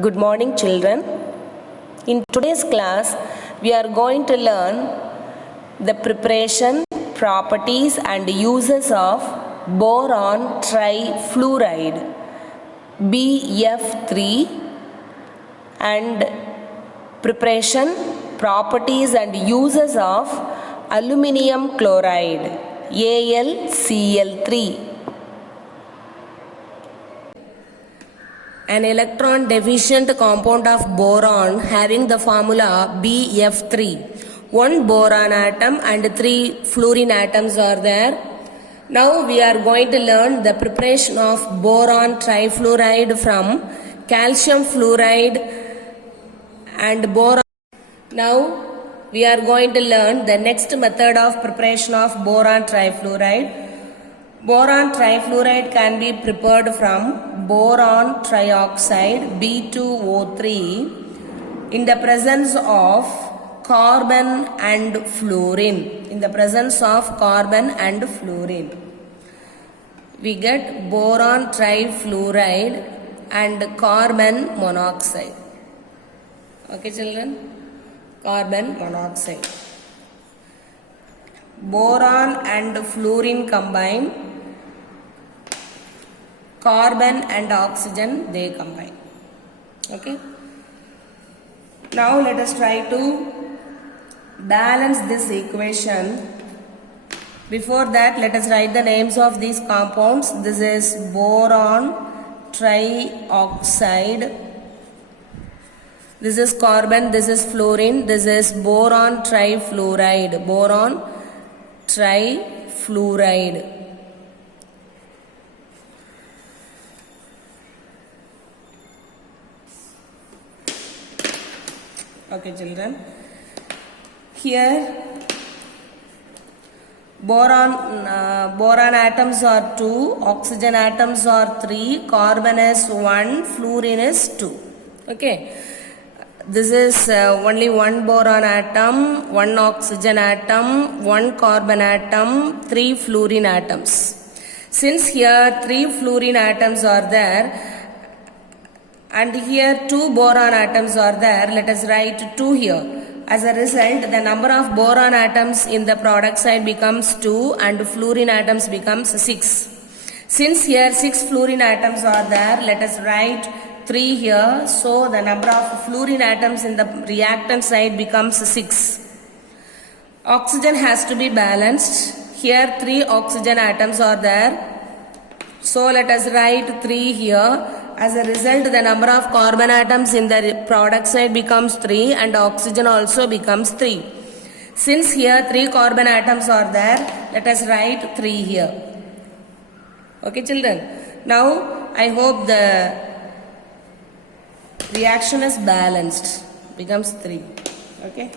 Good morning, children. In today's class, we are going to learn the preparation, properties and uses of boron trifluoride BF3 and preparation, properties and uses of aluminum chloride AlCl3. An electron deficient compound of boron having the formula BF3. One boron atom and 3 fluorine atoms are there. Now we are going to learn the preparation of boron trifluoride from calcium fluoride and boron. Now we are going to learn the next method of preparation of boron trifluoride. Boron trifluoride can be prepared from boron trioxide B2O3 in the presence of carbon and fluorine. We get boron trifluoride and carbon monoxide. Okay, children? Carbon monoxide. Boron and fluorine combine. Carbon and oxygen, they combine. Okay. Now let us try to balance this equation. Before that, let us write the names of these compounds. This is boron trioxide. This is carbon, this is fluorine, this is boron trifluoride. Boron trifluoride. Okay, children. Here boron atoms are 2, oxygen atoms are 3, carbon is 1, fluorine is 2. Okay. This is only one boron atom, one oxygen atom, one carbon atom, 3 fluorine atoms. Since here 3 fluorine atoms are there and here 2 boron atoms are there, let us write 2 here. As a result, the number of boron atoms in the product side becomes 2 and fluorine atoms becomes 6. Since here 6 fluorine atoms are there, let us write 3 here. So the number of fluorine atoms in the reactant side becomes 6. Oxygen has to be balanced. Here 3 oxygen atoms are there. So let us write 3 here. As a result, the number of carbon atoms in the product side becomes 3 and oxygen also becomes 3. Since here 3 carbon atoms are there, let us write 3 here. Okay, children. Now, I hope the reaction is balanced. Becomes 3. Okay.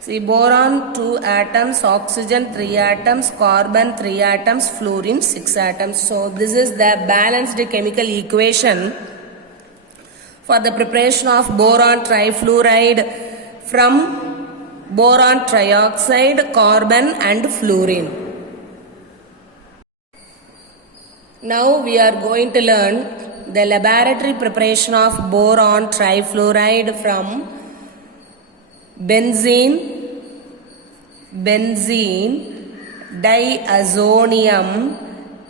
See, boron 2 atoms, oxygen 3 atoms, carbon 3 atoms, fluorine 6 atoms. So this is the balanced chemical equation for the preparation of boron trifluoride from boron trioxide, carbon and fluorine. Now we are going to learn the laboratory preparation of boron trifluoride from benzene diazonium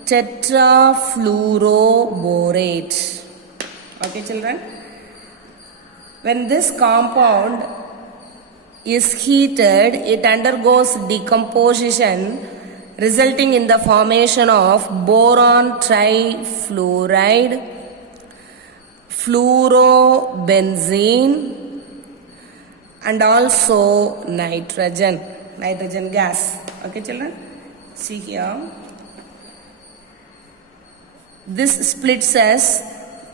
tetrafluoroborate. Okay, children. When this compound is heated, it undergoes decomposition, resulting in the formation of boron trifluoride, fluorobenzene, and also nitrogen gas. Okay, children. See here. This splits as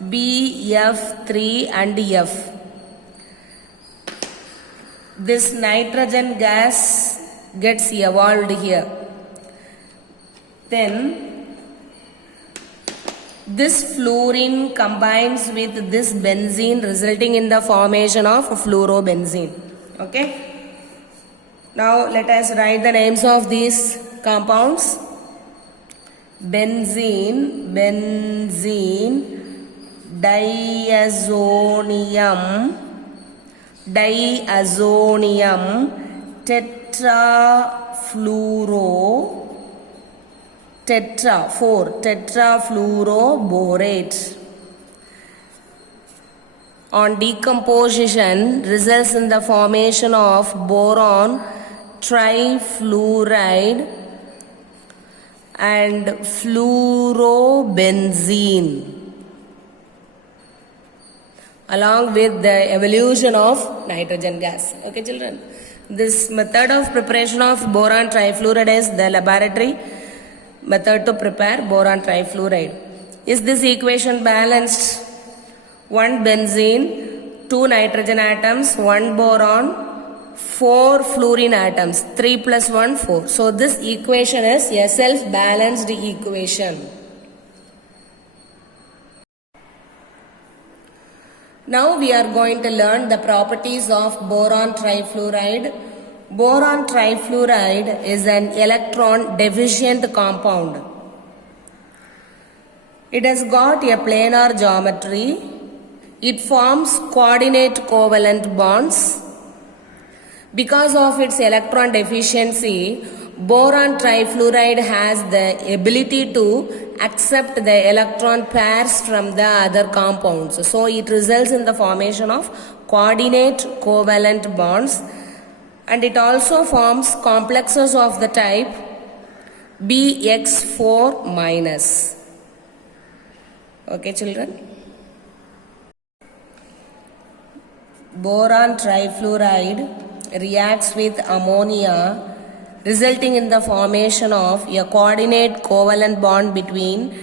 BF3 and F. This nitrogen gas gets evolved here. Then this fluorine combines with this benzene, resulting in the formation of fluorobenzene. Okay. Now let us write the names of these compounds. benzene diazonium tetrafluoroborate. On decomposition, results in the formation of boron trifluoride and fluorobenzene, along with the evolution of nitrogen gas. Okay, children. This method of preparation of boron trifluoride is the laboratory method to prepare boron trifluoride. Is this equation balanced? 1 benzene, 2 nitrogen atoms, 1 boron, 4 fluorine atoms. 3 plus 1, 4. So this equation is a self-balanced equation. Now we are going to learn the properties of boron trifluoride. Boron trifluoride is an electron deficient compound. It has got a planar geometry. It forms coordinate covalent bonds. Because of its electron deficiency, boron trifluoride has the ability to accept the electron pairs from the other compounds. So it results in the formation of coordinate covalent bonds, and it also forms complexes of the type BX4 minus. Okay, children. Boron trifluoride reacts with ammonia, resulting in the formation of a coordinate covalent bond between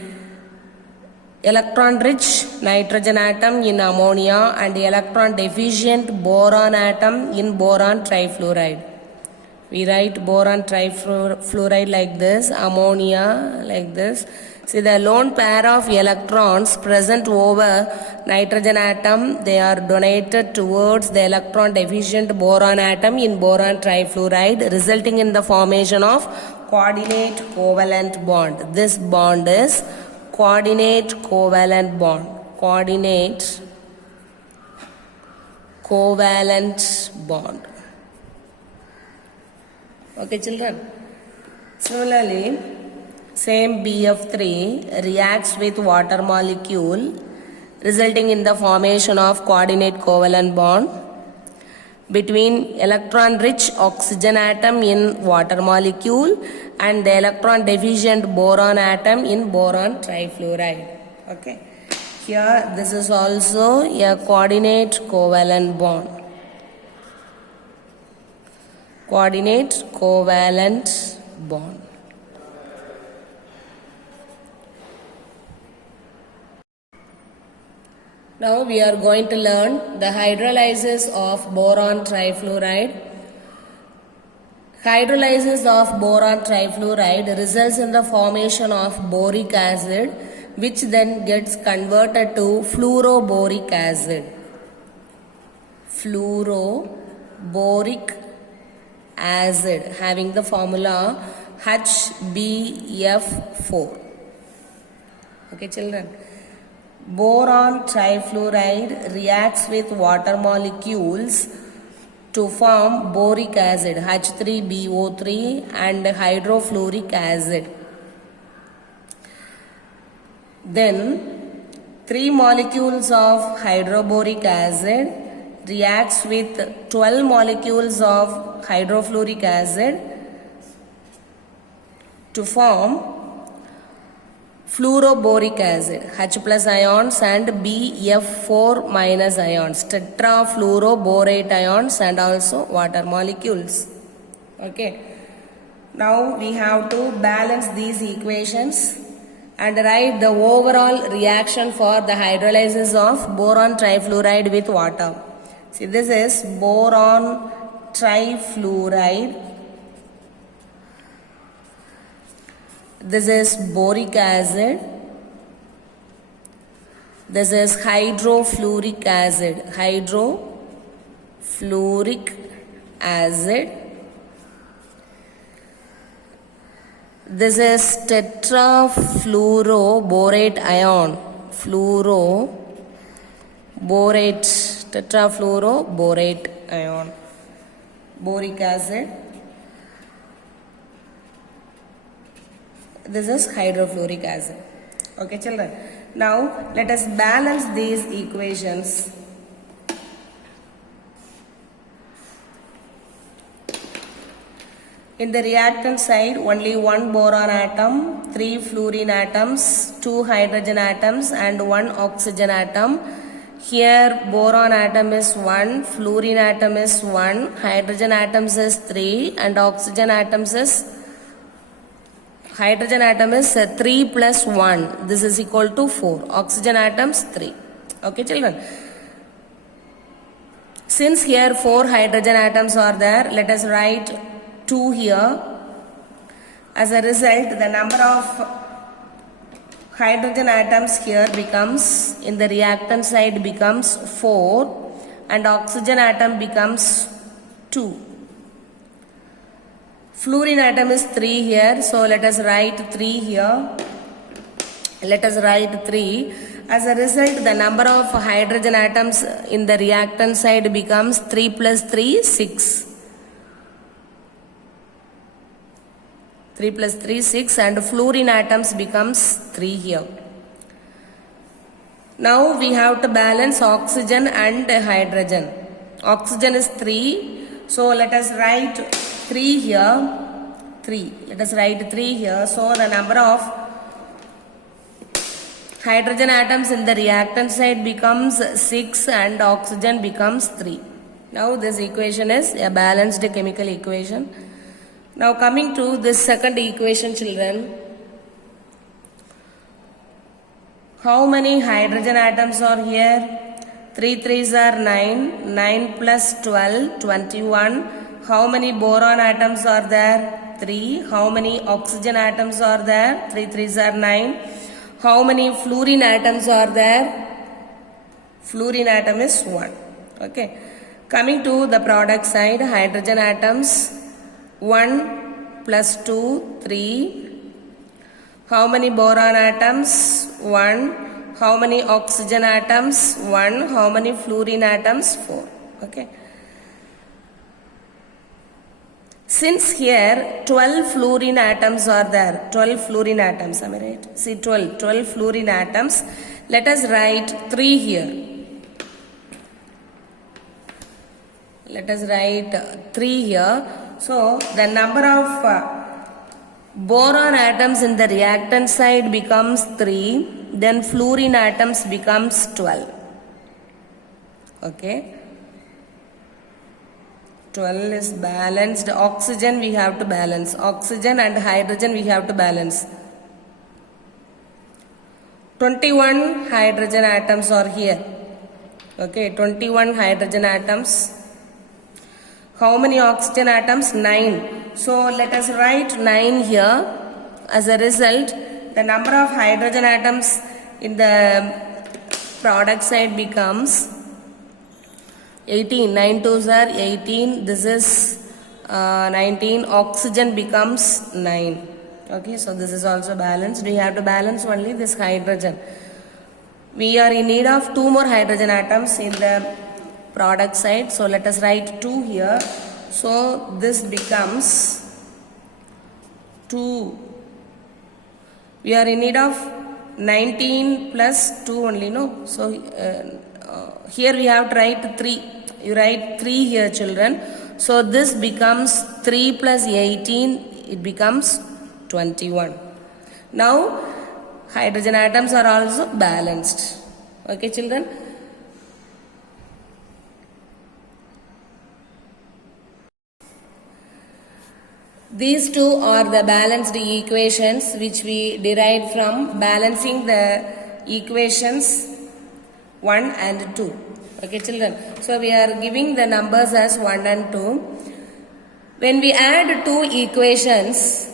electron-rich nitrogen atom in ammonia and electron deficient boron atom in boron trifluoride. We write boron trifluoride like this, ammonia like this. See, the lone pair of electrons present over nitrogen atom, they are donated towards the electron deficient boron atom in boron trifluoride, resulting in the formation of coordinate covalent bond. This bond is coordinate covalent bond. Coordinate covalent bond. Okay, children. Similarly, same BF3 reacts with water molecule, resulting in the formation of coordinate covalent bond between electron-rich oxygen atom in water molecule and the electron-deficient boron atom in boron trifluoride. Okay. Here, this is also a coordinate covalent bond. Coordinate covalent bond. Now we are going to learn the hydrolysis of boron trifluoride. Hydrolysis of boron trifluoride results in the formation of boric acid, which then gets converted to fluoroboric acid. Fluoroboric acid having the formula HbF4. Okay, children. Boron trifluoride reacts with water molecules to form boric acid H3BO3 and hydrofluoric acid. Then 3 molecules of hydroboric acid reacts with 12 molecules of hydrofluoric acid to form fluoroboric acid, H plus ions and BF4 minus ions, tetrafluoroborate ions and also water molecules. Okay. Now we have to balance these equations and write the overall reaction for the hydrolysis of boron trifluoride with water. See, this is boron trifluoride. This is boric acid. This is hydrofluoric acid. Hydrofluoric acid. This is tetrafluoroborate ion. Fluoroborate borate, tetrafluoroborate ion, boric acid. This is hydrofluoric acid. Okay, children. Now, let us balance these equations. In the reactant side, only one boron atom, 3 fluorine atoms, 2 hydrogen atoms and 1 oxygen atom. Here boron atom is 1, fluorine atom is 1, hydrogen atoms is 3 and oxygen atoms is, hydrogen atom is 3 plus 1. This is equal to 4. Oxygen atoms 3. Okay, children. Since here 4 hydrogen atoms are there, let us write 2 here. As a result, the number of hydrogen atoms here becomes, in the reactant side becomes 4 and oxygen atom becomes 2. Fluorine atom is 3 here, so let us write 3 here. Let us write 3. As a result, the number of hydrogen atoms in the reactant side becomes 3 plus 3, 6. 3 plus 3, 6 and fluorine atoms becomes 3 here. Now we have to balance oxygen and hydrogen. Oxygen is 3. So let us write 3 here. 3. Let us write 3 here. So the number of hydrogen atoms in the reactant side becomes 6 and oxygen becomes 3. Now this equation is a balanced chemical equation. Now coming to this second equation, children. How many hydrogen atoms are here? 3 3s are 9. 9 plus 12, 21. How many boron atoms are there? 3. How many oxygen atoms are there? 3 3s are 9. How many fluorine atoms are there? Fluorine atom is 1. Okay. Coming to the product side, hydrogen atoms 1 plus 2, 3. How many boron atoms? 1. How many oxygen atoms? 1. How many fluorine atoms? 4. Okay. Since here 12 fluorine atoms are there, 12 fluorine atoms, am I right? See 12 fluorine atoms. Let us write 3 here. Let us write 3 here. So the number of boron atoms in the reactant side becomes 3, then fluorine atoms becomes 12. Okay. 12 is balanced. Oxygen we have to balance. Oxygen and hydrogen we have to balance. 21 hydrogen atoms are here. Okay, 21 hydrogen atoms. How many oxygen atoms? 9. So let us write 9 here. As a result, the number of hydrogen atoms in the product side becomes 18. 9 2s are 18. This is 19. Oxygen becomes 9. Okay, so this is also balanced. We have to balance only this hydrogen. We are in need of 2 more hydrogen atoms in the product side. So let us write 2 here. So this becomes 2. We are in need of 19 plus 2 only, no? So here we have to write 3. You write 3 here, children. So this becomes 3 plus 18. It becomes 21. Now hydrogen atoms are also balanced. Okay, children. These two are the balanced equations which we derived from balancing the equations 1 and 2. Okay, children. So we are giving the numbers as 1 and 2. When we add 2 equations,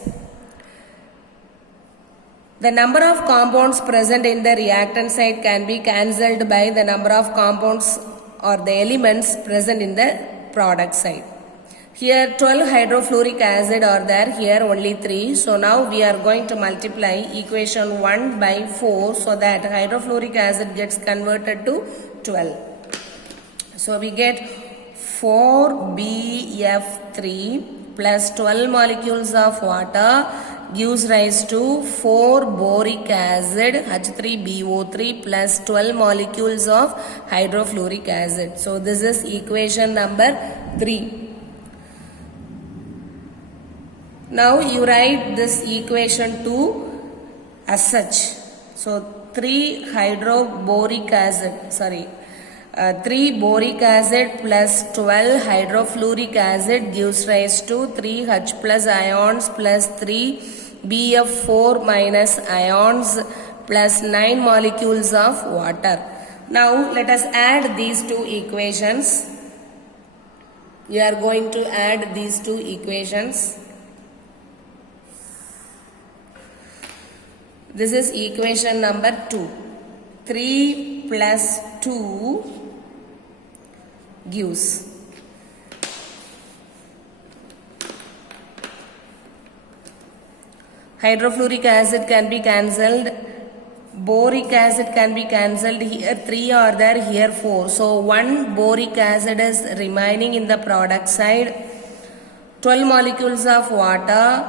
the number of compounds present in the reactant side can be cancelled by the number of compounds or the elements present in the product side. Here 12 hydrofluoric acid are there, here only 3. So now we are going to multiply equation 1 by 4 so that hydrofluoric acid gets converted to 12. So we get 4BF3 plus 12 molecules of water gives rise to 4 boric acid H3BO3 plus 12 molecules of hydrofluoric acid. So this is equation number 3. Now you write this equation 2 as such. So 3 boric acid plus 12 hydrofluoric acid gives rise to 3 H plus ions plus 3 BF4 minus ions plus 9 molecules of water. Now let us add these two equations. We are going to add these two equations. This is equation number 2. 3 plus 2 gives hydrofluoric acid can be cancelled, boric acid can be cancelled. Here 3 are there, here 4. So 1 boric acid is remaining in the product side. 12 molecules of water,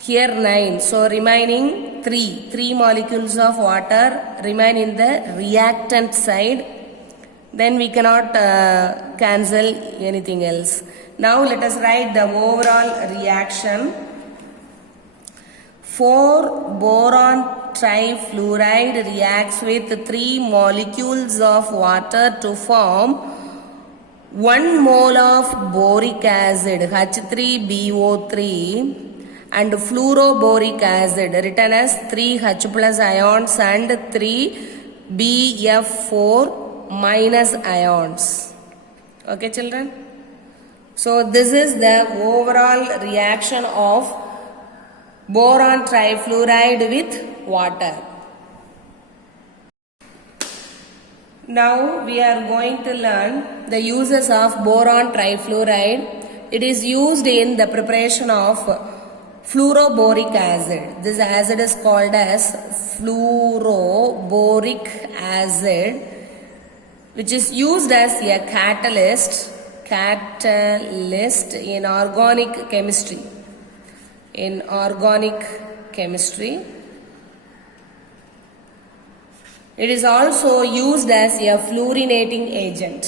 here 9. So remaining 3 molecules of water remain in the reactant side. Then we cannot cancel anything else. Now let us write the overall reaction. 4 boron trifluoride reacts with 3 molecules of water to form 1 mole of boric acid H3BO3 and fluoroboric acid written as 3 H plus ions and 3 BF4 minus ions. Okay children? So this is the overall reaction of boron trifluoride with water. Now we are going to learn the uses of boron trifluoride. It is used in the preparation of fluoroboric acid. This acid is called as fluoroboric acid, which is used as a catalyst in organic chemistry. In organic chemistry, it is also used as a fluorinating agent.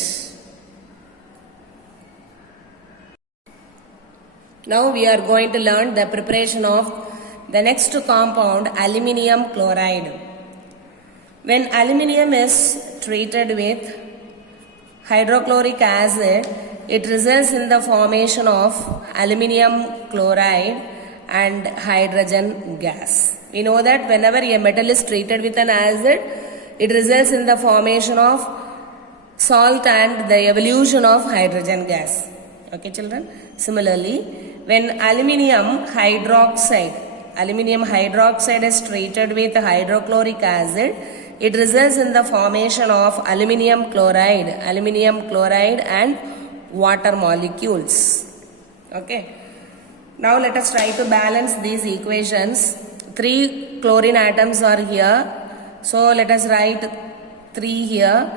Now we are going to learn the preparation of the next compound, aluminium chloride. When aluminium is treated with hydrochloric acid, it results in the formation of aluminium chloride and hydrogen gas. We know that whenever a metal is treated with an acid, it results in the formation of salt and the evolution of hydrogen gas. Okay children? Similarly, when aluminium hydroxide is treated with hydrochloric acid, it results in the formation of aluminium chloride and water molecules. Okay. Now let us try to balance these equations. 3 chlorine atoms are here. So let us write 3 here.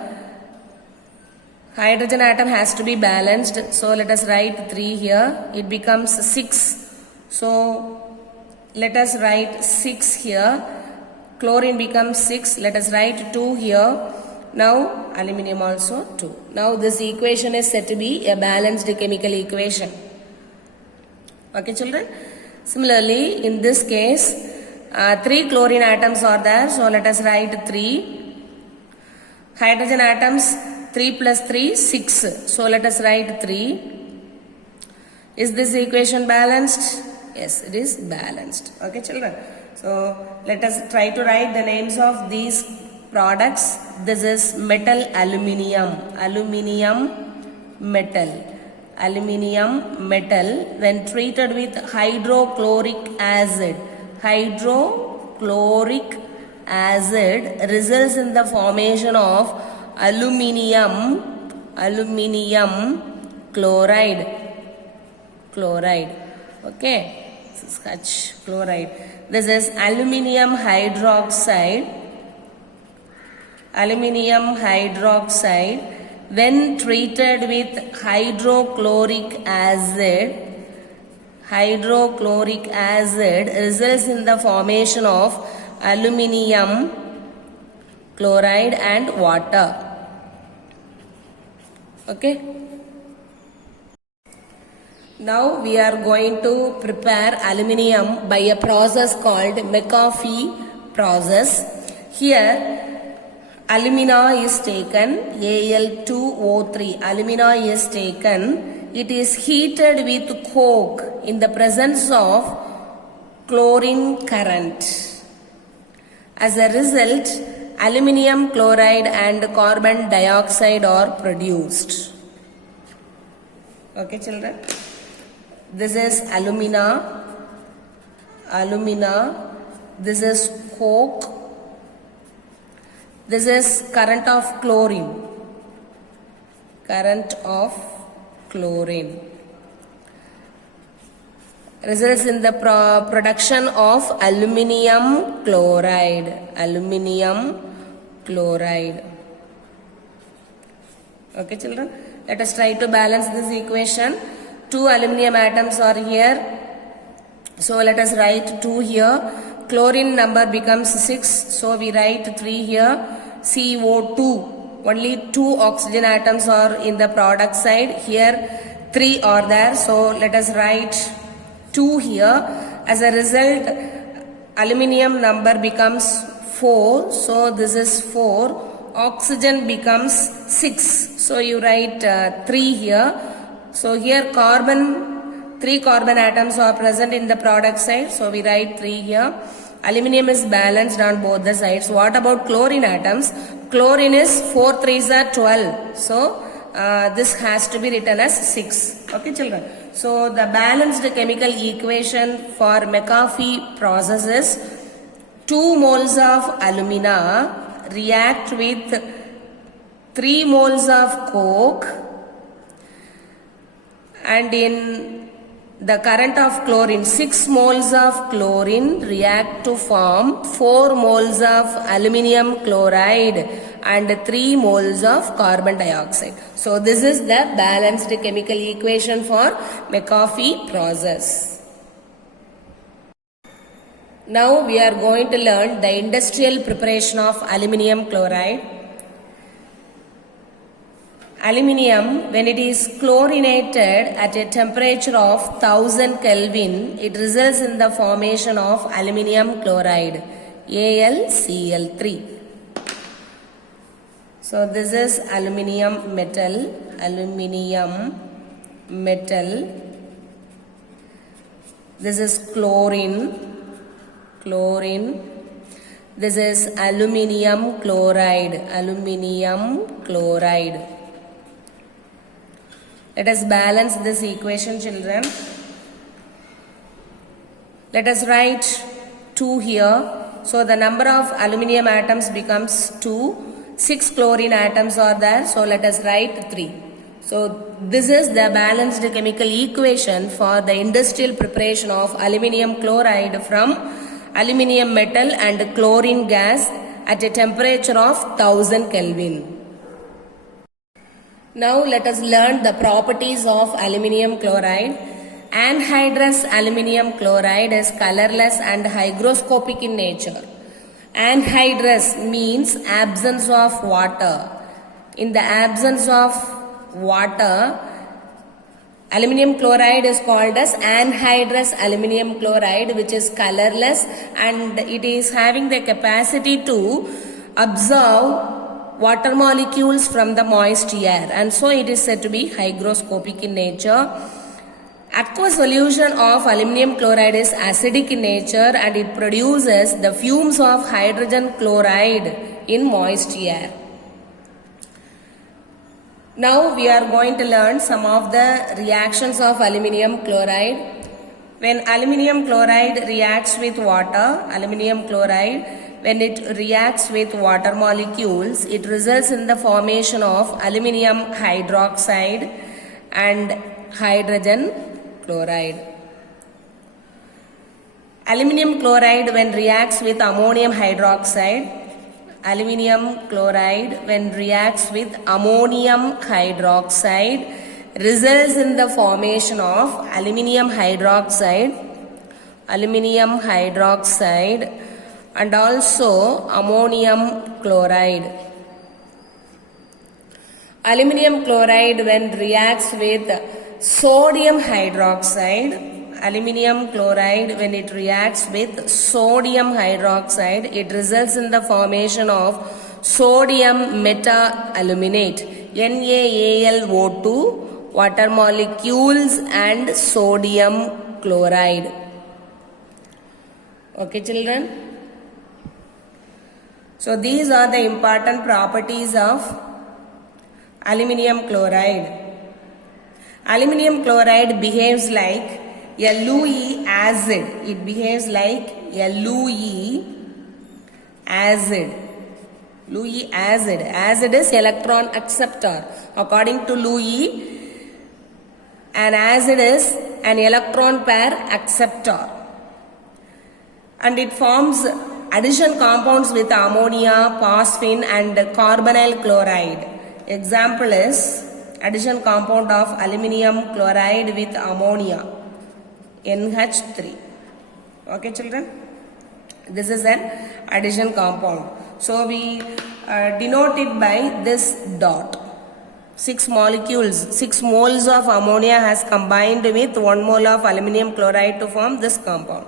Hydrogen atom has to be balanced. So let us write 3 here. It becomes 6. So let us write 6 here. Chlorine becomes 6. Let us write 2 here. Now aluminium also 2. Now this equation is said to be a balanced chemical equation. Okay children? Similarly, in this case, 3 chlorine atoms are there. So let us write 3. Hydrogen atoms, 3 plus 3, 6. So let us write 3. Is this equation balanced? Yes, it is balanced. Okay children? So let us try to write the names of these products. This is metal aluminium. Aluminium metal when treated with hydrochloric acid results in the formation of aluminium chloride. Okay, this is H chloride. This is aluminium hydroxide aluminium hydroxide when treated with hydrochloric acid results in the formation of aluminium chloride and water. Okay. Now we are going to prepare aluminium by a process called McAfee process. Here alumina is taken, Al2O3, alumina is taken, it is heated with coke in the presence of chlorine current. As a result, aluminium chloride and carbon dioxide are produced. Okay, children? This is alumina, this is coke, this is current of chlorine. Results in the production of aluminium chloride. Okay, children? Let us try to balance this equation. 2 aluminium atoms are here. So let us write 2 here. Chlorine number becomes 6. So we write 3 here. CO2. Only 2 oxygen atoms are in the product side. Here 3 are there. So let us write 2 here. As a result, aluminium number becomes 4. So this is 4. Oxygen becomes 6. So you write 3 here. So here 3 carbon atoms are present in the product side. So we write 3 here. Aluminium is balanced on both the sides. What about chlorine atoms? Chlorine is 4 3s are 12. So this has to be written as 6. Okay, children. So the balanced chemical equation for McAfee process is 2 moles of alumina react with 3 moles of coke, and in the current of chlorine, 6 moles of chlorine react to form 4 moles of aluminium chloride and 3 moles of carbon dioxide. So this is the balanced chemical equation for McAfee process. Now we are going to learn the industrial preparation of aluminium chloride. Aluminium, when it is chlorinated at a temperature of 1000 Kelvin, it results in the formation of aluminium chloride, AlCl3. So this is aluminium metal. This is chlorine. This is aluminium chloride. Let us balance this equation, children. Let us write 2 here. So the number of aluminium atoms becomes 2. 6 chlorine atoms are there. So let us write 3. So this is the balanced chemical equation for the industrial preparation of aluminium chloride from aluminium metal and chlorine gas at a temperature of 1000 Kelvin. Now let us learn the properties of aluminium chloride. Anhydrous aluminium chloride is colorless and hygroscopic in nature. Anhydrous means absence of water. In the absence of water, aluminium chloride is called as anhydrous aluminium chloride, which is colorless and it is having the capacity to absorb water molecules from the moist air, and so it is said to be hygroscopic in nature. Aqueous solution of aluminium chloride is acidic in nature and it produces the fumes of hydrogen chloride in moist air. Now we are going to learn some of the reactions of aluminium chloride. When aluminium chloride reacts with water, when it reacts with water molecules, it results in the formation of aluminium hydroxide and hydrogen chloride. Aluminium chloride when reacts with ammonium hydroxide, Aluminium chloride when reacts with ammonium hydroxide results in the formation of aluminium hydroxide and also ammonium chloride. Aluminium chloride when reacts with sodium hydroxide, aluminium chloride when it reacts with sodium hydroxide, it results in the formation of sodium meta-aluminate, NaAlO2, water molecules and sodium chloride. Okay, children? So these are the important properties of aluminium chloride. Aluminium chloride behaves like a Lewis acid. It behaves like a Lewis acid. Lewis acid. Acid is electron acceptor. According to Lewis, an acid is an electron pair acceptor. And it forms addition compounds with ammonia, phosphine and carbonyl chloride. Example is addition compound of aluminium chloride with ammonia, NH3. Okay, children? This is an addition compound. So we denote it by this dot. 6 moles of ammonia has combined with 1 mole of aluminium chloride to form this compound.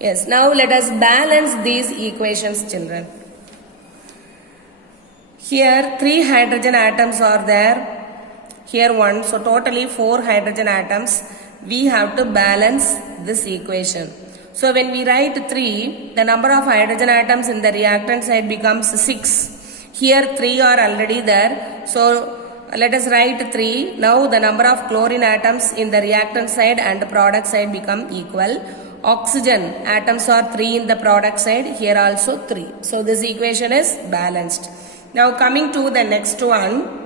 Yes, now let us balance these equations, children. Here 3 hydrogen atoms are there. Here 1. So totally 4 hydrogen atoms. We have to balance this equation. So when we write 3, the number of hydrogen atoms in the reactant side becomes 6. Here 3 are already there. So let us write 3. Now the number of chlorine atoms in the reactant side and product side become equal. Oxygen atoms are 3 in the product side. Here also 3. So this equation is balanced. Now coming to the next one.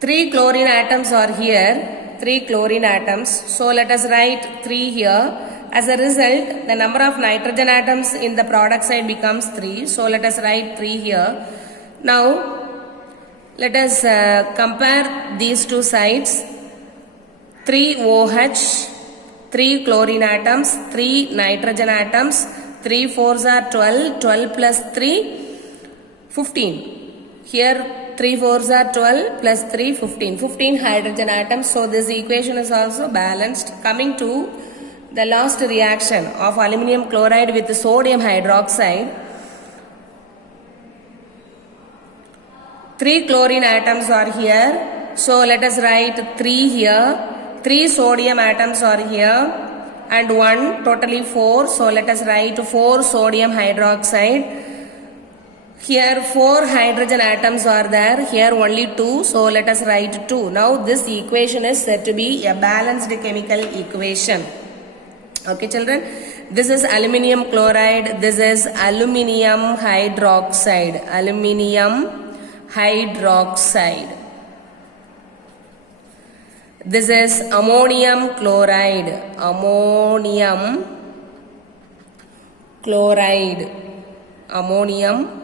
3 chlorine atoms are here. 3 chlorine atoms. So let us write 3 here. As a result, the number of nitrogen atoms in the product side becomes 3. So let us write 3 here. Now let us compare these two sides. 3 OH, 3 chlorine atoms, 3 nitrogen atoms, 3 4s are 12, 12 plus 3, 15. Here 3 4s are 12 plus 3, 15. 15 hydrogen atoms. So this equation is also balanced. Coming to the last reaction of aluminium chloride with sodium hydroxide. 3 chlorine atoms are here. So let us write 3 here. 3 sodium atoms are here. And 1, totally 4. So let us write 4 sodium hydroxide. Here 4 hydrogen atoms are there. Here only 2. So let us write 2. Now this equation is said to be a balanced chemical equation. Okay, children? This is aluminium chloride. This is aluminium hydroxide. Aluminium hydroxide. This is ammonium chloride. Ammonium chloride. Ammonium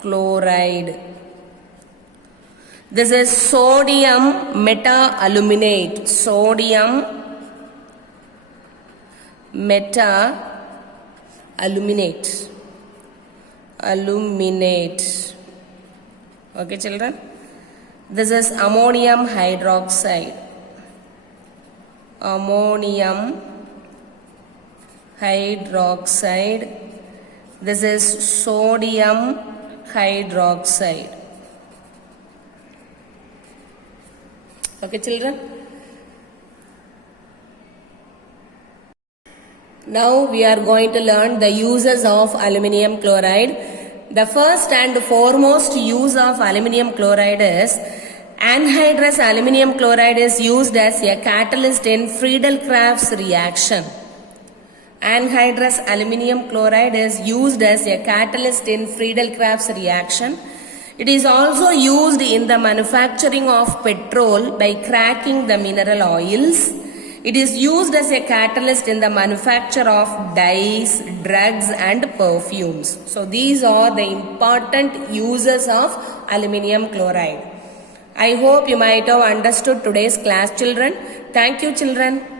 chloride. This is sodium meta-aluminate. Sodium meta-aluminate. Aluminate. Okay, children? This is ammonium hydroxide. Ammonium hydroxide. This is sodium hydroxide. Okay, children? Now we are going to learn the uses of aluminium chloride. The first and foremost use of aluminium chloride is anhydrous aluminium chloride is used as a catalyst in Friedel-Crafts reaction. Anhydrous aluminium chloride is used as a catalyst in Friedel-Crafts reaction. It is also used in the manufacturing of petrol by cracking the mineral oils. It is used as a catalyst in the manufacture of dyes, drugs and perfumes. So these are the important uses of aluminum chloride. I hope you might have understood today's class, children. Thank you, children.